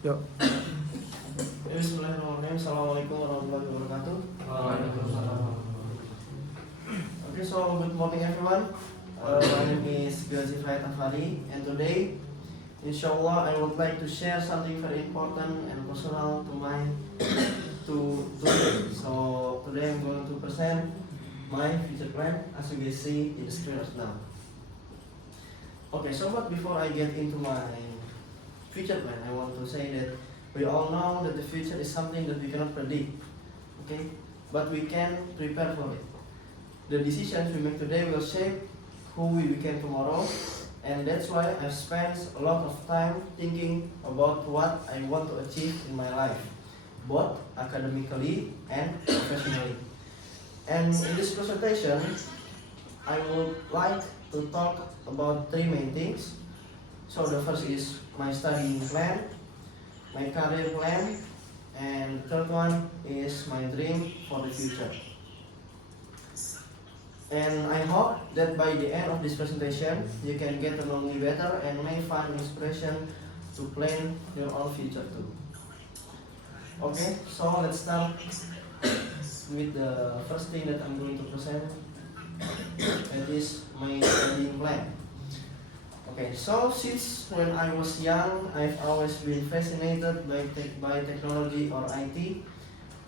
Yuk. Bismillahirrahmanirrahim. Assalamualaikum warahmatullahi wabarakatuh. Waalaikumsalam. Okay, so good morning everyone. My name is Gazi Faid Afari, and today, inshallah, I would like to share something very important and personal to me. So today I'm going to present my future plan, as you can see in the screen right now. Okay, so but before I get into my future plan, I want to say that we all know that the future is something that we cannot predict, okay? But we can prepare for it. The decisions we make today will shape who we become tomorrow, and that's why I've spent a lot of time thinking about what I want to achieve in my life, both academically and professionally. And in this presentation, I would like to talk about three main things. So the first is my studying plan, my career plan, and the third one is my dream for the future. And I hope that by the end of this presentation, you can get to know me better and may find inspiration to plan your own future too. Okay, so let's start with the first thing that I'm going to present. That is my studying plan. Okay, so since when I was young, I've always been fascinated by technology or IT,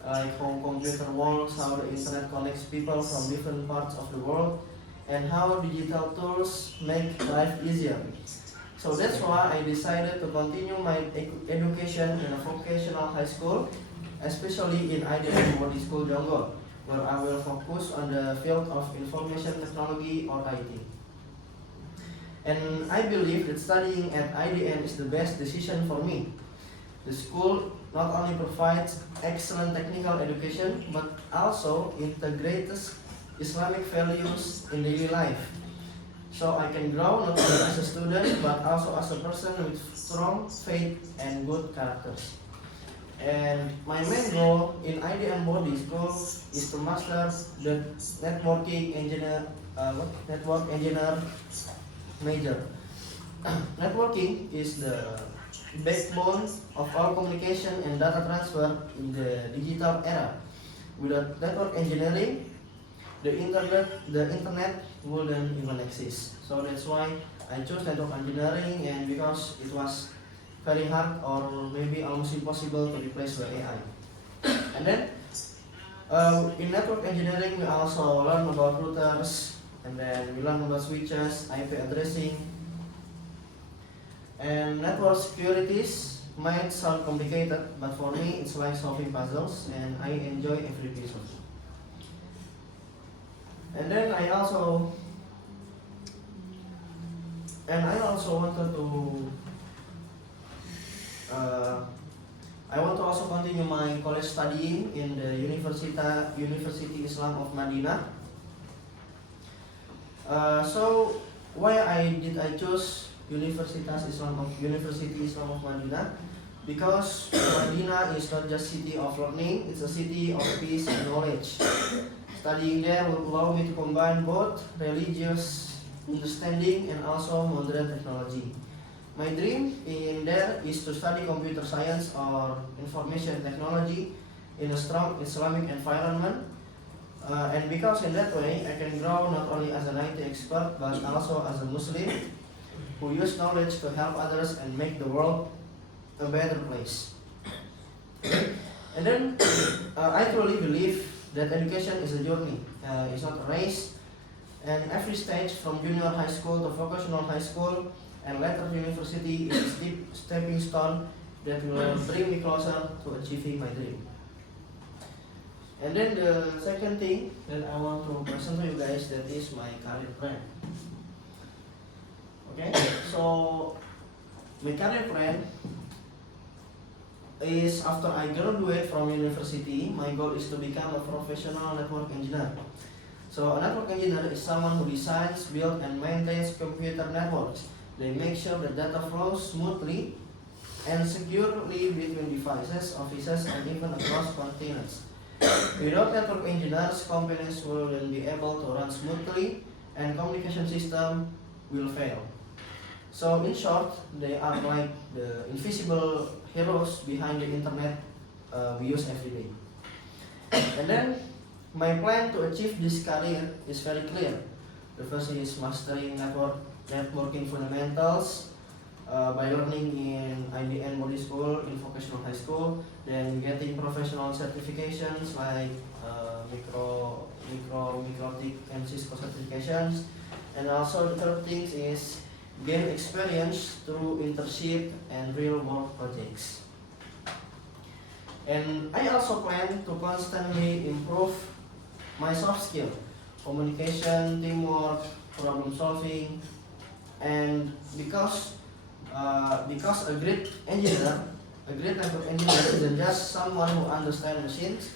like how computer works, how the internet connects people from different parts of the world, and how digital tools make life easier. So that's why I decided to continue my education in a vocational high school, especially in IDN Body School Jonggol, where I will focus on the field of information technology or IT. And I believe that studying at IDN is the best decision for me. The school not only provides excellent technical education, but also integrates Islamic values in daily life. So I can grow not only as a student, but also as a person with strong faith and good characters. And my main goal in IDN Body School is to master the network engineer major. Networking is the backbone of all communication and data transfer in the digital era. Without network engineering, the internet wouldn't even exist. So that's why I chose network engineering, and because it was very hard or maybe almost impossible to replace by AI. And then in network engineering, we also learn about routers, and then we learn about switches, IP addressing, and network securities might sound complicated, but for me it's like solving puzzles, and I enjoy every piece of it. And then I also wanted to I want to also continue my college studying in the University Islam of Madinah. So why I choose University Islam of Madinah? Because Madinah is not just city of learning; it's a city of peace and knowledge. Studying there will allow me to combine both religious understanding and also modern technology. My dream in there is to study computer science or information technology in a strong Islamic environment. And because in that way I can grow not only as an IT expert but also as a Muslim who use knowledge to help others and make the world a better place. And then I truly believe that education is a journey, it's not a race. And every stage from junior high school to vocational high school and later university is a stepping stone that will bring me closer to achieving my dream. And then the second thing that I want to present to you guys, that is my career plan. Okay, so my career plan is after I graduate from university, my goal is to become a professional network engineer. So a network engineer is someone who designs, builds, and maintains computer networks. They make sure that data flows smoothly and securely between devices, offices, and even across continents. Without network engineers, companies wouldn't be able to run smoothly and communication system will fail. So in short, they are like the invisible heroes behind the internet we use every day. And then my plan to achieve this career is very clear. The first is mastering networking fundamentals by learning in IBM Body School, in vocational high school, then getting professional certifications like Microtik and Cisco certifications. And also the third thing is gain experience through internship and real world projects. And I also plan to constantly improve my soft skill, communication, teamwork, problem solving, and because a great network engineer isn't just someone who understands machines,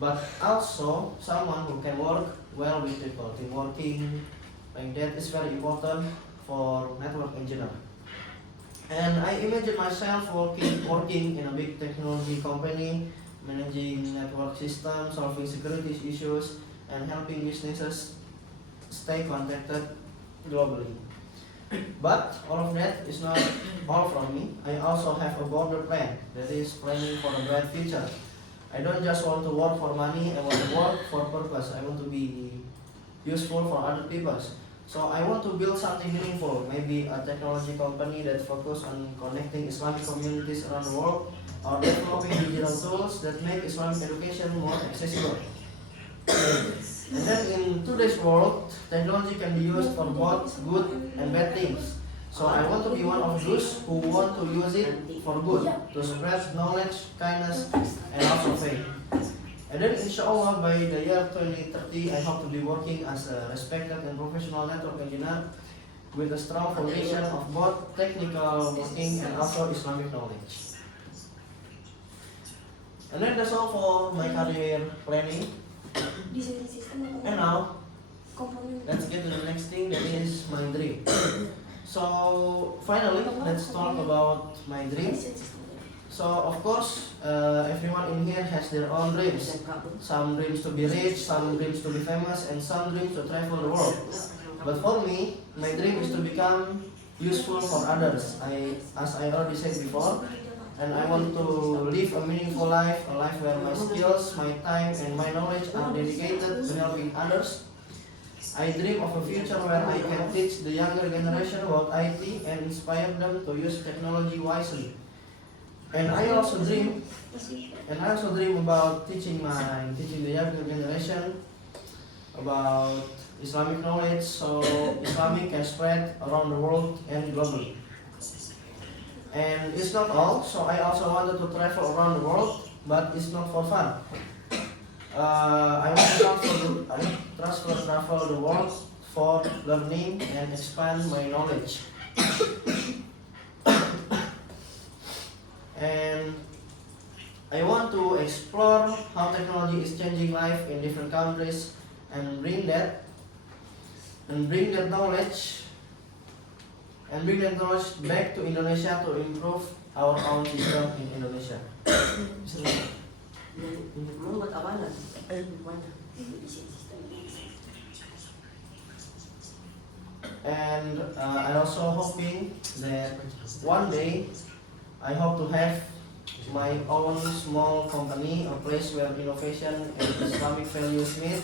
but also someone who can work well with people. Teamworking, like that is very important for network engineer. And I imagine myself working in a big technology company, managing network systems, solving security issues, and helping businesses stay connected globally. But all of that is not all from me. I also have a broader plan, that is planning for a bright future. I don't just want to work for money, I want to work for purpose. I want to be useful for other people. So I want to build something meaningful, maybe a technology company that focuses on connecting Islamic communities around the world, or developing digital tools that make Islamic education more accessible. And then in today's world, technology can be used for both good and bad things. So I want to be one of those who want to use it for good, to spread knowledge, kindness, and also faith. And then inshallah by the year 2030, I hope to be working as a respected and professional network engineer with a strong foundation of both technical working and also Islamic knowledge. And then that's all for my career planning. And now, let's get to the next thing, that is my dream. So finally, let's talk about my dream. So of course, everyone in here has their own dreams. Some dreams to be rich, some dreams to be famous, and some dreams to travel the world. But for me, my dream is to become useful for others. As I already said before, and I want to live a meaningful life, a life where my skills, my time, and my knowledge are dedicated to helping others. I dream of a future where I can teach the younger generation about IT and inspire them to use technology wisely. And I also dream about teaching the younger generation about Islamic knowledge, so Islamic can spread around the world and globally. And it's not all, so I also wanted to travel around the world, but it's not for fun. I want to travel the world for learning and expand my knowledge. And I want to explore how technology is changing life in different countries and bring that knowledge back to Indonesia to improve our own system in Indonesia. And I also hoping that one day I hope to have my own small company, a place where innovation and Islamic values meet.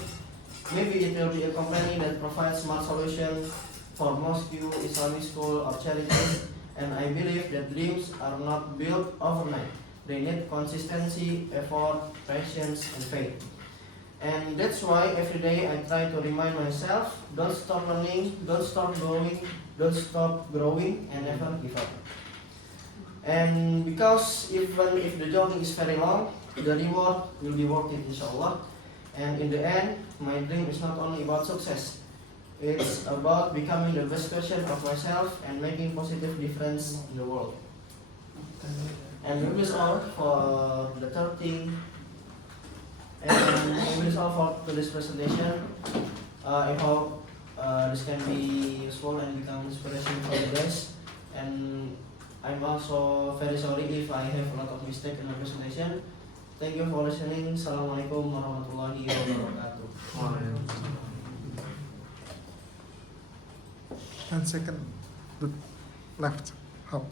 Maybe it will be a company that provides smart solutions for mosque, Islamic school, or charities. And I believe that dreams are not built overnight. They need consistency, effort, patience, and faith. And that's why every day I try to remind myself, don't stop learning, don't stop growing, and never give up. And because even if the journey is very long, the reward will be worth it, inshallah. And in the end, my dream is not only about success. It's about becoming the best version of myself and making positive difference in the world. And maybe that's all for the third thing. And maybe that's all for today's presentation. I hope this can be useful and become inspiration for you guys. And I'm also very sorry if I have a lot of mistakes in my presentation. Thank you for listening. Assalamualaikum warahmatullahi wabarakatuh. 10 seconds. left. How?